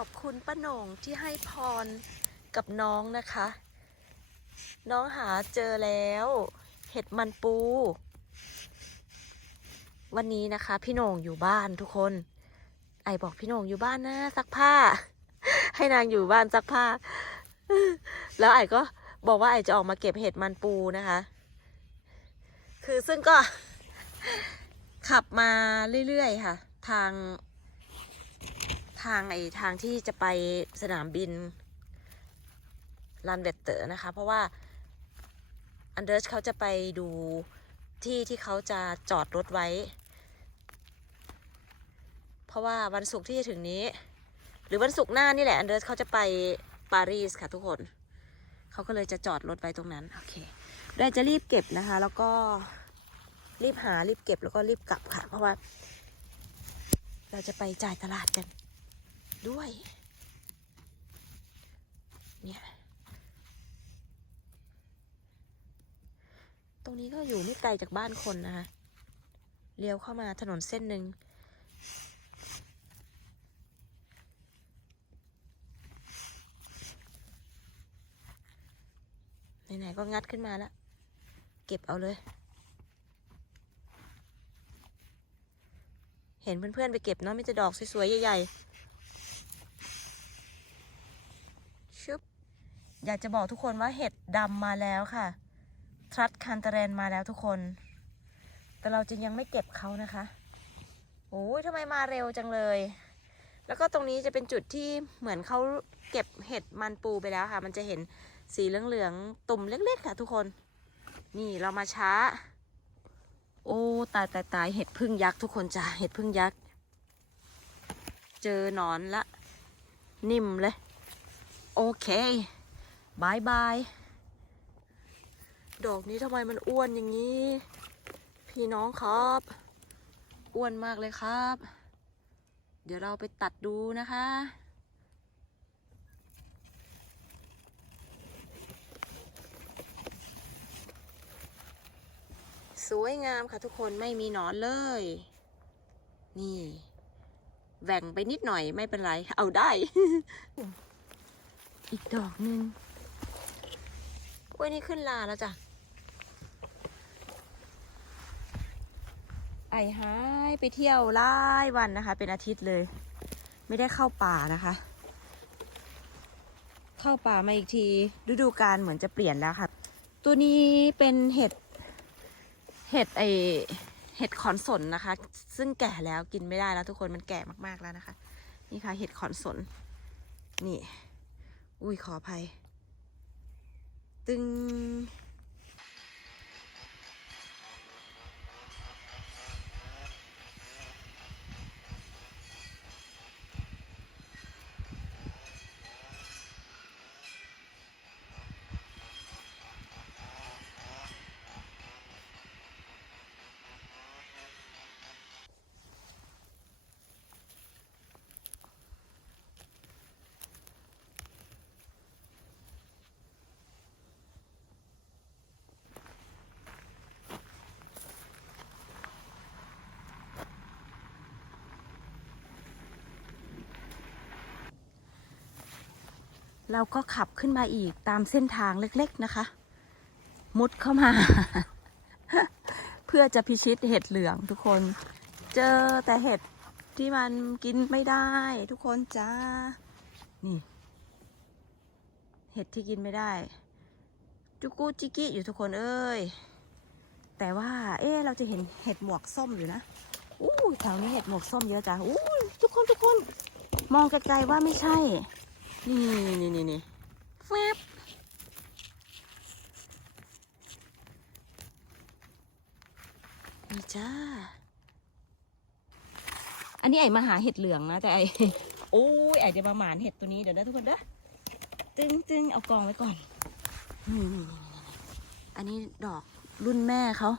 อบคุณป้าหนงที่ให้พรกับน้องนะคะ น้องหาเจอแล้ว เห็ดมันปู วันนี้นะคะ พี่หนงอยู่บ้านทุกคน ไอบอกพี่หนงอยู่บ้านนะซักผ้า ให้นางอยู่บ้านซักผ้า แล้วไอก็บอกว่าไอจะออกมาเก็บเห็ดมันปูนะคะ คือซึ่งก็ขับมาเรื่อยๆค่ะ ทาง ทางไอทางที่จะไปสนามบินลันเวตเตอร์นะคะ เพราะว่าอันเดอร์สเขาจะไปดูที่ที่เขาจะจอดรถไว้ เพราะว่าวันศุกร์ที่จะถึงนี้ หรือวันศุกร์หน้านี่แหละอันเดอร์สเขาจะไปปารีสค่ะทุกคน เขาก็เลยจะจอดรถไว้ตรงนั้น โอเคได้จะรีบเก็บนะคะ แล้วก็รีบหารีบเก็บแล้วก็รีบกลับค่ะ เพราะว่า เราจะไปจ่ายตลาดกัน ด้วย เนี่ย ตรงนี้ก็อยู่ไม่ไกลจากบ้านคนนะคะ เลี้ยวเข้ามาถนนเส้นหนึ่งไหนๆก็งัดขึ้นมาแล้ว เก็บเอาเลย เห็นเพื่อนๆไปเก็บเนาะมีแต่ดอกสวยๆ ใหญ่ๆ ชุบ อยากจะบอกทุกคนว่าเห็ดดำมาแล้วค่ะ ทรัสคันตเรนมาแล้วทุกคน แต่เราจะยังไม่เก็บเขานะคะโอ้ยทำไมมาเร็วจังเลย แล้วก็ตรงนี้จะเป็นจุดที่เหมือนเขาเก็บเห็ดมันปูไปแล้วค่ะ มันจะเห็นสีเหลืองๆตุ่มเล็กๆค่ะทุกคน นี่เรามาช้า โอ้ตายตายตายเห็ดพึ่งยักษ์ทุกคนจ้ะเห็ดพึ่งยักษ์ เจอหนอนละ นิ่มเลย โอเค บายบาย ดอกนี้ทำไมมันอ้วนอย่างนี้ พี่น้องครับ อ้วนมากเลยครับ เดี๋ยวเราไปตัดดูนะคะ สวยงามค่ะทุกคนไม่มีหนอนเลย นี่ แหว่งไปนิดหน่อยไม่เป็นไร เอาได้ อีกดอกหนึ่ง โอ้ยนี่ขึ้นลาแล้วจ้ะ ไอหายไปเที่ยวหลายวันนะคะ เป็นอาทิตย์เลย ไม่ได้เข้าป่านะคะ เข้าป่ามาอีกที ฤดูกาลเหมือนจะเปลี่ยนแล้วค่ะ ตัวนี้เป็นเห็ด เห็ดไอเห็ดขอนสนนะคะ ซึ่งแก่แล้วกินไม่ได้แล้วทุกคนมันแก่มากๆแล้วนะคะ นี่ค่ะเห็ดขอนสน นี่ อุ้ยขออภัย ตึง เราก็ขับขึ้นมาอีกตามเส้นทางเล็กๆนะคะ มุดเข้ามา เพื่อจะพิชิตเห็ดเหลืองทุกคน เจอแต่เห็ดที่มันกินไม่ได้ ทุกคนจ้า นี่ เห็ดที่กินไม่ได้ จุกูจิกิอยู่ทุกคนเอ้ย แต่ว่า เอ๊เราจะเห็นเห็ดหมวกส้มอยู่นะอู้แถวนี้เห็ดหมวกส้มเยอะจ้าอู้ทุกคนทุกคน มองไกลๆว่าไม่ใช่ นี่นี่นี่นี่แฟบนี่จ้า อันนี้ไอ้มาหาเห็ดเหลืองนะ แต่ไอ้โอ้ยไอ้จะมาหมานเห็ดตัวนี้เดี๋ยวนะทุกคนเด้อจึงจึงเอากองไว้ก่อนนี่นี่นี่นี่นี่อันนี้ดอกรุ่นแม่เขา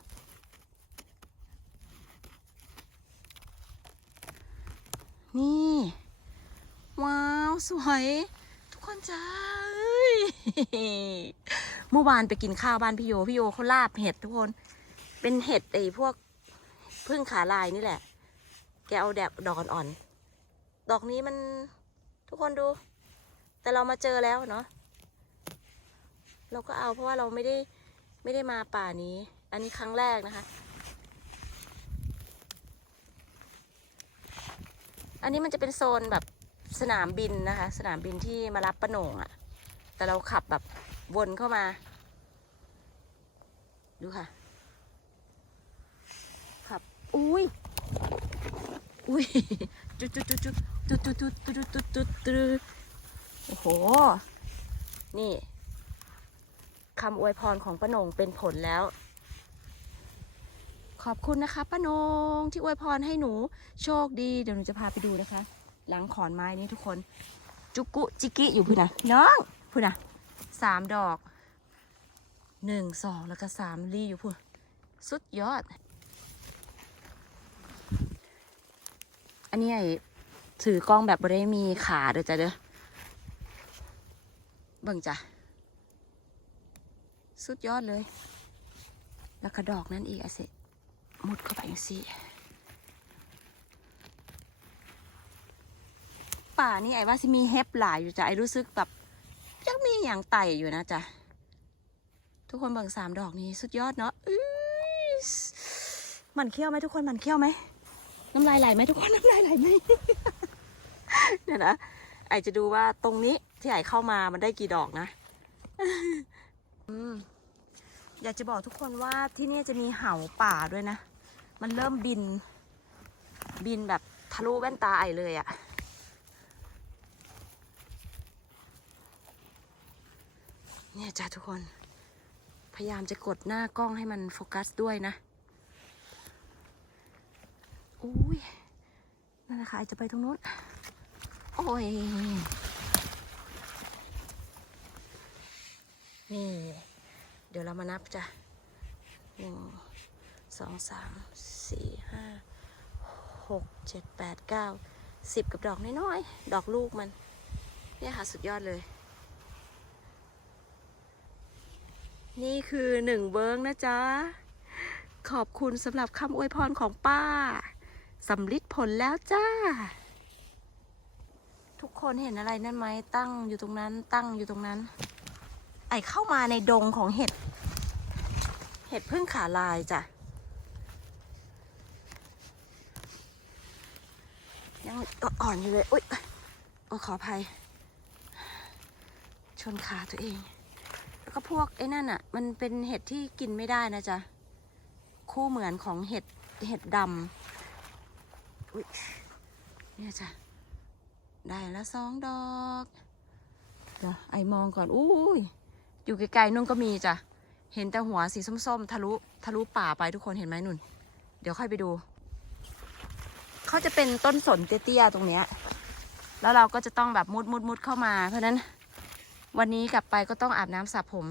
นี่ ว้าว สวย ทุกคนจ้าเมื่อวานไปกินข้าวบ้านพี่โย พี่โยเขาลาบเห็ดทุกคน เป็นเห็ดไอ้พวกพึ่งขาลายนี่แหละ แกเอาแดบดอกอ่อนๆ ดอกนี้มันทุกคนดู แต่เรามาเจอแล้วเนาะ เราก็เอาเพราะว่าเราไม่ได้ไม่ได้มาป่านี้ อันนี้ครั้งแรกนะคะ อันนี้มันจะเป็นโซนแบบ สนามบินนะคะ สนามบินที่มารับประโหน่งอะแต่เราขับแบบวนเข้ามา ดูค่ะ ขับ อุ้ย อุ้ย จุดจุดจุดจุดจุดจุดจุดจุดจุดจุดจุดโอ้โห นี่คำอวยพรของป้าโหนงเป็นผลแล้ว ขอบคุณนะคะป้าโหนงที่อวยพรให้หนูโชคดี เดี๋ยวหนูจะพาไปดูนะคะ หลังขอนไม้นี้ทุกคน จุกุจิกิอยู่พูดนะน้องพูดนะสามดอกหนึ่งสองแล้วก็สามรีอยู่พูดสุดยอด อันนี้ไอ้ถือกล้องแบบบ่ได้มีขาเด้อจ้ะเด้อเบิ่งจ้ะ สุดยอดเลย แล้วก็ดอกนั่นอีกอะสิมุดเข้าไปอย่างสิ ป่านี่ไอ้ว่าสิมีเฮปหลายอยู่จ้ะไอ้รู้สึกแบบยังมีอย่างไต่อยู่นะจ๊ะทุกคนเบิ่งสามดอกนี้สุดยอดเนาะมันเขี้ยวไหมทุกคนมันเขี้ยวไหมน้ำลายไหลไหมทุกคนน้ำลายไหลไหมเนี่ยนะไอจะดูว่าตรงนี้ที่ไอเข้ามามันได้กี่ดอกนะอืมอยากจะบอกทุกคนว่าที่นี่จะมีเห่าป่าด้วยนะ มันเริ่มบิน บินแบบทะลุแว่นตาไอเลยอะ เนี่ยจ้าทุกคน พยายามจะกดหน้ากล้องให้มันโฟกัสด้วยนะ อุ้ยนั่นแหละค่ะจะไปตรงนู้น โอ้ย นี่ เดี๋ยวเรามานับจ้ะหนึ่งสองสามสี่ห้าหกเจ็ดแปดเก้าสิบกับดอกน้อยๆ ดอกลูกมัน เนี่ยค่ะ สุดยอดเลย นี่คือหนึ่งเบิร์งนะจ๊ะ ขอบคุณสำหรับคำอวยพรของป้าสำลิดผลแล้วจ้า ทุกคนเห็นอะไรนั่นไหมตั้งอยู่ตรงนั้นตั้งอยู่ตรงนั้น ไอเข้ามาในดงของเห็ด เห็ดพึ่งขาลายจ้ะ ยังอ่อนอยู่เลย อุ้ยโอ้ขออภัย ชนขาตัวเอง ก็พวกไอ้นั่นอะ มันเป็นเห็ดที่กินไม่ได้นะจ๊ะ คู่เหมือนของเห็ดเห็ดดำอุ้ยเนี่ยจ้ะ ได้แล้วสองดอกเดี๋ยวไอมองก่อนอุ้ยอยู่ไกลๆนุ่นก็มีจ้ะ เห็นแต่หัวสีส้มๆ ทะลุทะลุป่าไปทุกคนเห็นไหมนุ่น เดี๋ยวค่อยไปดู เขาจะเป็นต้นสนเตี้ยๆตรงเนี้ย แล้วเราก็จะต้องแบบมุดมุดมุดเข้ามาเพราะนั้น วันนี้กลับไปก็ต้องอาบน้ำสระผม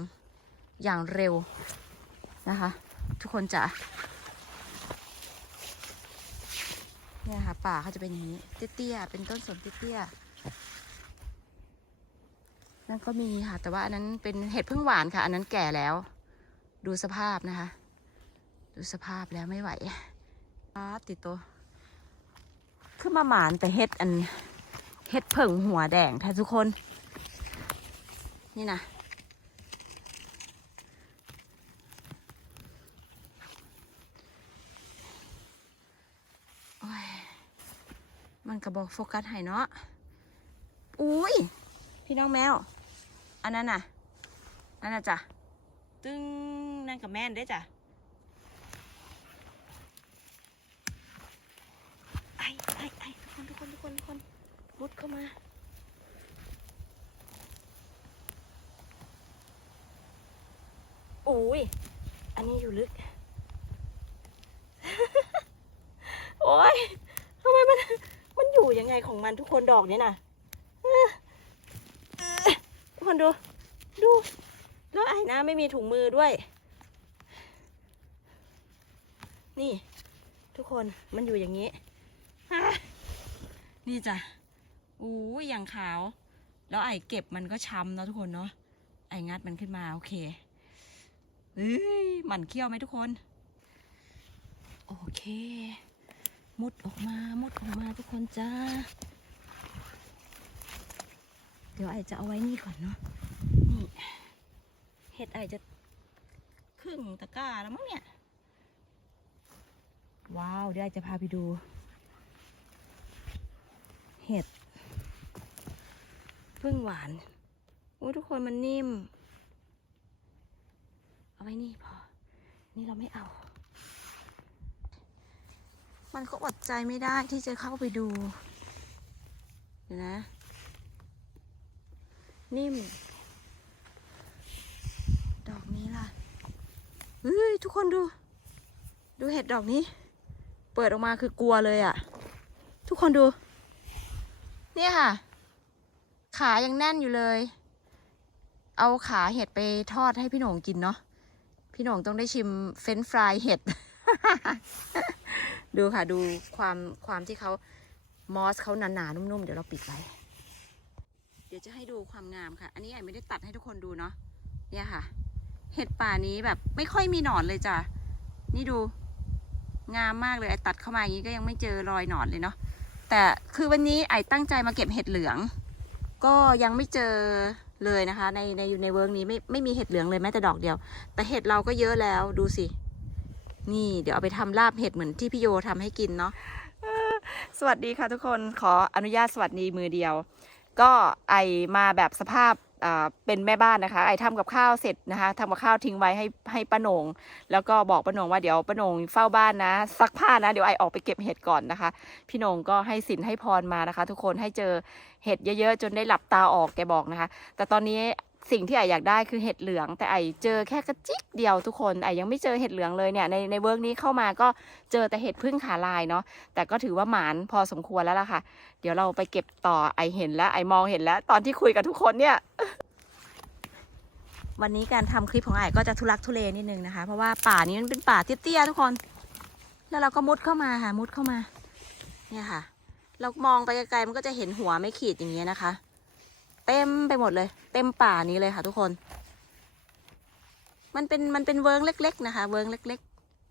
อย่างเร็วนะคะ ทุกคนจะเนี่ยค่ะป่าเขาจะเป็นอย่างนี้เตี้ยๆเป็นต้นสนเตี้ยๆนั่นก็มีค่ะ แต่ว่าอันนั้นเป็นเห็ดพึ่งหวานค่ะ อันนั้นแก่แล้ว ดูสภาพนะคะ ดูสภาพแล้วไม่ไหวอาติดตัวขึ้นมาหมานแต่เห็ดอันเห็ดเผิ่งหัวแดงค่ะทุกคน นี่นะมันกระบอกโฟกัสให้เนาะ อุ้ย พี่น้องแมว อันนั้นน่ะอันนั้นน่ะจ้ะ ตึ้งนั่นกับแม่นได้จ้ะไอ้ไอ้ไอ้ทุกคนทุกคนทุกคนทุกคนมุดเข้ามา อุ้ย อันนี้อยู่ลึก โอ้ยทำไมมัน มันอยู่ยังไงของมันทุกคนดอกเนี่ยนะทุกคนดู ดู แล้วไอ้นะไม่มีถุงมือด้วย นี่ ทุกคนมันอยู่อย่างนี้ นี่จ้ะอู้ยอย่างขาว แล้วไอ้เก็บมันก็ช้ำเนาะทุกคนเนาะไอ้งัดมันขึ้นมาโอเค เฮ้ยหมันเขี้ยวไหมทุกคน โอเค มุดออกมามุดออกมาทุกคนจ้า เดี๋ยวไอจะเอาไว้นี่ก่อนเนาะนี่เห็ดไอจะครึ่งตะกร้าแล้วมั้งเนี่ย ว้าว เดี๋ยวไอจะพาไปดู เห็ดพึ่งหวานโอ้ทุกคนมันนิ่ม เอาไว้นี่พอ นี่เราไม่เอา มันก็อดใจไม่ได้ที่จะเข้าไปดู เดี๋ยวนะ นิ่ม ดอกนี้ล่ะเฮ้ยทุกคนดู ดูเห็ดดอกนี้ เปิดออกมาคือกลัวเลยอะ่ะ ทุกคนดู เนี่ยค่ะ ขายังแน่นอยู่เลย เอาขาเห็ดไปทอดให้พี่หนงกินเนาะ พี่หน่งต้องได้ชิมเฟนฟรายเห็ด ดูค่ะดูความความที่เขามอสเขาหนาๆนุ่มๆ เดี๋ยวเราปิดไว้ เดี๋ยวจะให้ดูความงามค่ะ อันนี้ไอไม่ได้ตัดให้ทุกคนดูเนาะเนี่ยค่ะ เห็ดป่านี้แบบไม่ค่อยมีหนอนเลยจ้ะนี่ดูงามมากเลยไอตัดเข้ามาอย่างนี้ก็ยังไม่เจอรอยหนอนเลยเนาะแต่คือวันนี้ไอตั้งใจมาเก็บเห็ดเหลือง ก็ยังไม่เจอ เลยนะคะ ในในอยู่ในเวิร์กนี้ไม่ไม่มีเห็ดเหลืองเลยแม้แต่ดอกเดียว แต่เห็ดเราก็เยอะแล้วดูสิ นี่เดี๋ยวเอาไปทำลาบเห็ดเหมือนที่พี่โยทำให้กินเนาะสวัสดีค่ะทุกคนขออนุญาตสวัสดีมือเดียว ก็ไอมาแบบสภาพ เป็นแม่บ้านนะคะ ไอทำกับข้าวเสร็จนะคะทำกับข้าวทิ้งไว้ให้ให้ป้าโหนง แล้วก็บอกป้าโหนงว่าเดี๋ยวป้าโหนงเฝ้าบ้านนะซักผ้านะเดี๋ยวไอออกไปเก็บเห็ดก่อนนะคะ พี่โหนงก็ให้สินให้พรมานะคะ ทุกคนให้เจอเห็ดเยอะๆ จนได้หลับตาออกแกบอกนะคะ แต่ตอนนี้ สิ่งที่ไออยากได้คือเห็ดเหลือง แต่ไอเจอแค่กระจิกเดียวทุกคนไอยังไม่เจอเห็ดเหลืองเลยเนี่ยในในเวิร์กนี้เข้ามาก็เจอแต่เห็ดพึ่งขาลายเนาะแต่ก็ถือว่าหมานพอสมควรแล้วล่ะค่ะ เดี๋ยวเราไปเก็บต่อไอเห็นแล้วไอมองเห็นแล้ว ตอนที่คุยกับทุกคนเนี่ยวันนี้การทำคลิปของไอก็จะทุลักทุเลนิดนึงนะคะ เพราะว่าป่านี้มันเป็นป่าเตี้ยๆทุกคน แล้วเราก็มุดเข้ามาค่ะมุดเข้ามา เนี่ยค่ะ เรามองไปไกลๆมันก็จะเห็นหัวไม่ขีดอย่างเงี้ยนะคะ เต็มไปหมดเลย เต็มป่านี้เลยค่ะทุกคน มันเป็นมันเป็นเวิร์งเล็ก ๆ นะคะ เวิร์งเล็ก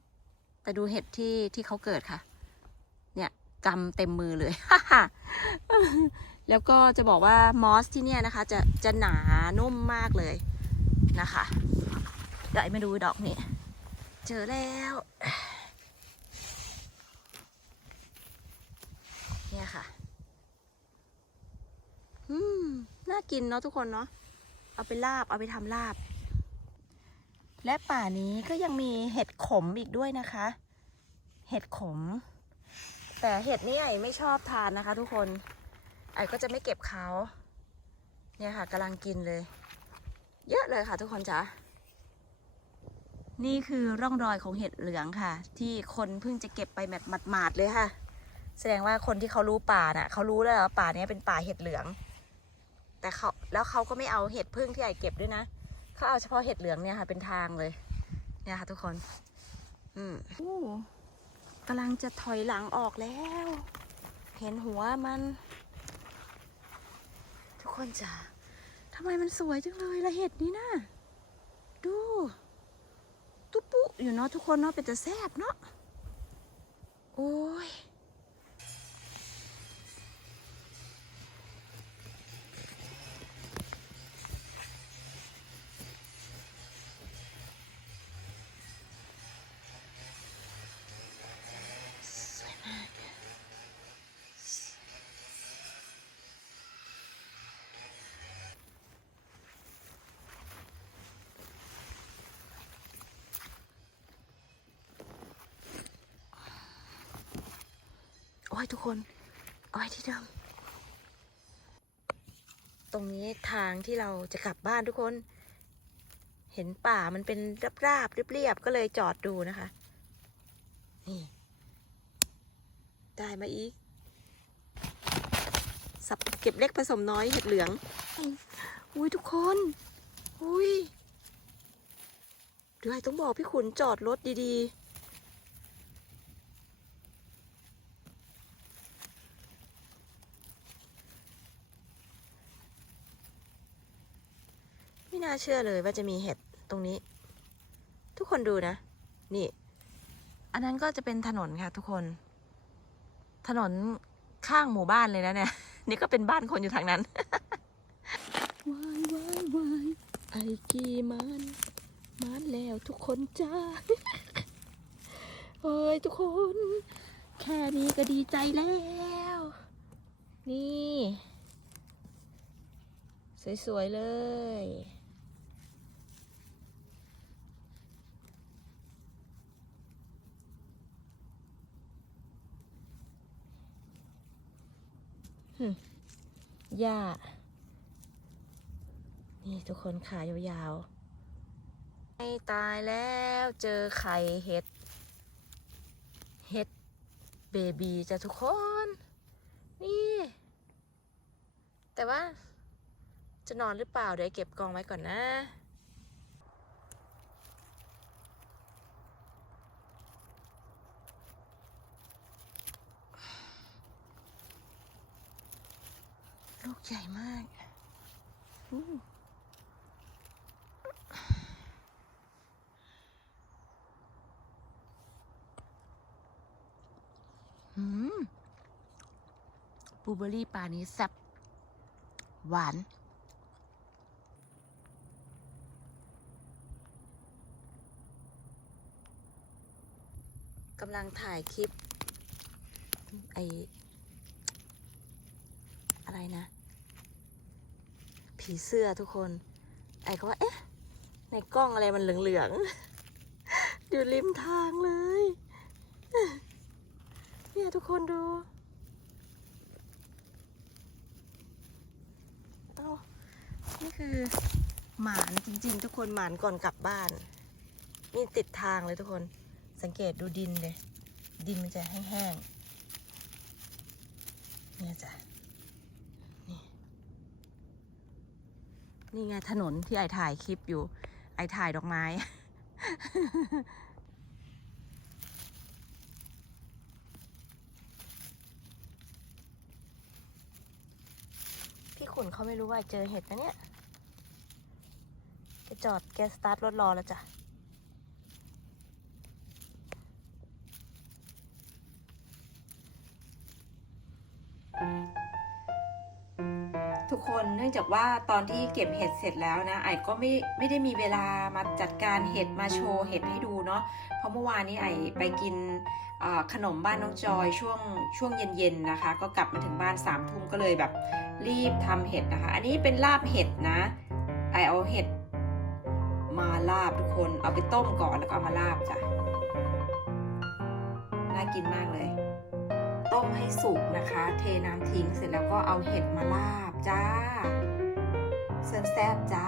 ๆ แต่ดูเห็ดที่ที่เขาเกิดค่ะ เนี่ยกำเต็มมือเลย แล้วก็จะบอกว่ามอสที่เนี่ยนะคะ จะจะหนานุ่มมากเลยนะคะเดี๋ยวไอ้มาดูดอกนี้ เจอแล้วเนี่ยค่ะ อืม น่ากินเนาะทุกคนเนาะเอาไปลาบเอาไปทำลาบ และป่านี้ก็ยังมีเห็ดขมอีกด้วยนะคะ เห็ดขม แต่เห็ดนี้ไอไม่ชอบทานนะคะ ทุกคนไอก็จะไม่เก็บเขาเนี่ยค่ะกำลังกินเลย เยอะเลยค่ะ ทุกคนจ๋านี่คือร่องรอยของเห็ดเหลืองค่ะ ที่คนเพิ่งจะเก็บไปแบบหมาดๆเลยค่ะ แสดงว่าคนที่เขารู้ป่าน่ะเขารู้แล้วว่าป่าเนี้ยเป็นป่าเห็ดเหลือง แต่เขาแล้วเขาก็ไม่เอาเห็ดพึ่งที่ไอเก็บด้วยนะเขาเอาเฉพาะเห็ดเหลืองเนี่ยค่ะ เป็นทางเลย เนี่ยค่ะทุกคน อืมโอ้กำลังจะถอยหลังออกแล้ว เห็นหัวมัน ทุกคนจ๋าทำไมมันสวยจังเลยละเห็ดนี้นะดูตุ๊ปุอยู่เนาะทุกคนเนาะเป็นจะแซบเนาะโอ้ย โอ้ยทุกคนเอาไว้ที่เดิม ตรงนี้ทางที่เราจะกลับบ้านทุกคน เห็นป่ามันเป็นราบๆเรียบๆก็เลยจอดดูนะคะ นี่ ได้มาอีก สับเก็บเล็กผสมน้อยเห็ดเหลือง อุ้ยทุกคน อุ้ยเดี๋ยวต้องบอกพี่ขุนจอดรถดีๆ น่าเชื่อเลยว่าจะมีเห็ดตรงนี้ ทุกคนดูนะ นี่ อันนั้นก็จะเป็นถนนค่ะ ทุกคน ถนนข้างหมู่บ้านเลยนะเนี่ย นี่ก็เป็นบ้านคนอยู่ทางนั้นวายวายวายไอ้กีมันมันแล้วทุกคนจ้าเฮ้ยทุกคน แค่นี้ก็ดีใจแล้ว นี่ สวย ๆ เลย หญ้า นี่ทุกคนขายาวๆไม่ตายแล้วเจอไข่เห็ด เห็ดเบบีจ้ะทุกคน นี่ แต่ว่าจะนอนหรือเปล่า เดี๋ยวเก็บกองไว้ก่อนนะ ใหญ่มากอืมบูเบอร์รี่ป่านี้แซ่บหวาน กำลังถ่ายคลิป ไออะไรนะ ผีเสื้อทุกคน ไอ้ก็ว่า เอ๊ะ ในกล้องอะไรมันเหลืองๆ อยู่ริมทางเลย เนี่ยทุกคนดูเอานี่คือ หมานจริงๆ ทุกคนหมานก่อนกลับบ้าน นี่ติดทางเลยทุกคน สังเกตดูดินเลย ดินมันจะแห้งๆ เนี่ยจ้ะ นี่ไงถนนที่ไอถ่ายคลิปอยู่ ไอถ่ายดอกไม้ พี่ขุนเขาไม่รู้ว่าเจอเห็ดนะเนี่ย แกจอดแกสตาร์ทรถรอแล้วจ้ะ กคนเนื่องจากว่าตอนที่เก็บเห็ดเสร็จแล้วนะไอก็ไม่ไม่ได้มีเวลามาจัดการเห็ดมาโชว์เห็ดให้ดูเนาะเพราะเมื่อวานนี้ไอไปกินขนมบ้านน้องจอยช่วงช่วงเย็นๆนะคะ ก็กลับมาถึงบ้านสามทุ่มก็เลยแบบรีบทำเห็ดนะคะ อันนี้เป็นลาบเห็ดนะไอเอาเห็ดมาลาบทุกคนเอาไปต้มก่อนแล้วก็เอามาลาบจ้ะน่ากินมากเลย ต้มให้สุกนะคะ เทน้ำทิ้งเสร็จแล้วก็เอาเห็ดมาลาบจ้าเซิร์นแซบจ้า